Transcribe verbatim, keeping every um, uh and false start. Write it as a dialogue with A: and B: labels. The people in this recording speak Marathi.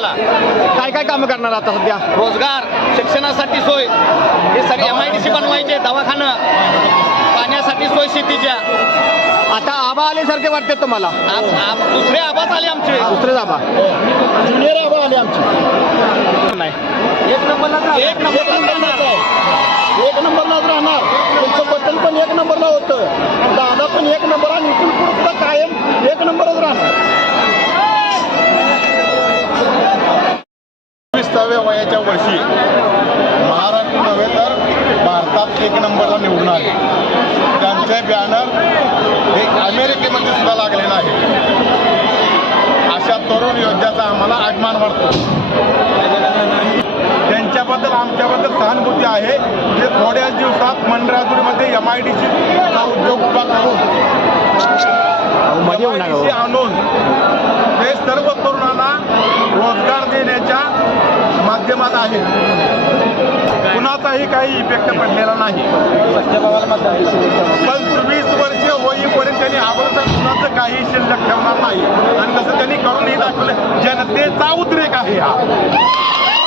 A: तालुक्याला.
B: काय काय कामं करणार आता सध्या?
A: रोजगार, शिक्षणासाठी सोय, हे सगळे एम आय डी सी बनवायचे, दवाखाना, पाण्यासाठी सोय शेतीच्या.
B: आता आबा आल्यासारखे वाटते तुम्हाला?
A: आप- आप- दुसरे आबाच आले आमचे.
B: दुसरे आबा, ज्युनियर आबा आले आमचे. नाही,
A: एक नंबरला एक नंबरला
B: एक नंबरलाच राहणार. तुमचं बटन पण एक नंबरला होतं, दादा पण एक नंबर, आणि इथून पुढे सुद्धा कायम एक नंबरच राहणार.
C: विसाव्या वयाच्या वर्षी महाराष्ट्र नव्हे तर भारतात एक नंबरला निवडून आले. त्यांचे बॅनर हे अमेरिकेमध्ये सुद्धा लागलेलं आहे. अशा तरुण योद्ध्याचा आम्हाला अभिमान वाटतो. त्यांच्याबद्दल आमच्याबद्दल सहानुभूती आहे. जे थोड्या दिवसात मंडळातुरीमध्ये एम आय डी सीचा उद्योग उभा करून
B: मध्ये होणार
C: MIDC आणून ते सर्व तरुणांना रोजगार देण्याच्या माध्यमात आहे. कुणाचाही काही इफेक्ट पडलेला नाही. पंचवीस वर्ष होईपर्यंत त्यांनी अगोदर कुणाचं काही शिल्लक ठेवणार नाही, आणि तसं त्यांनी करूनही दाखवलं. जनतेचा उद्रेक आहे हा.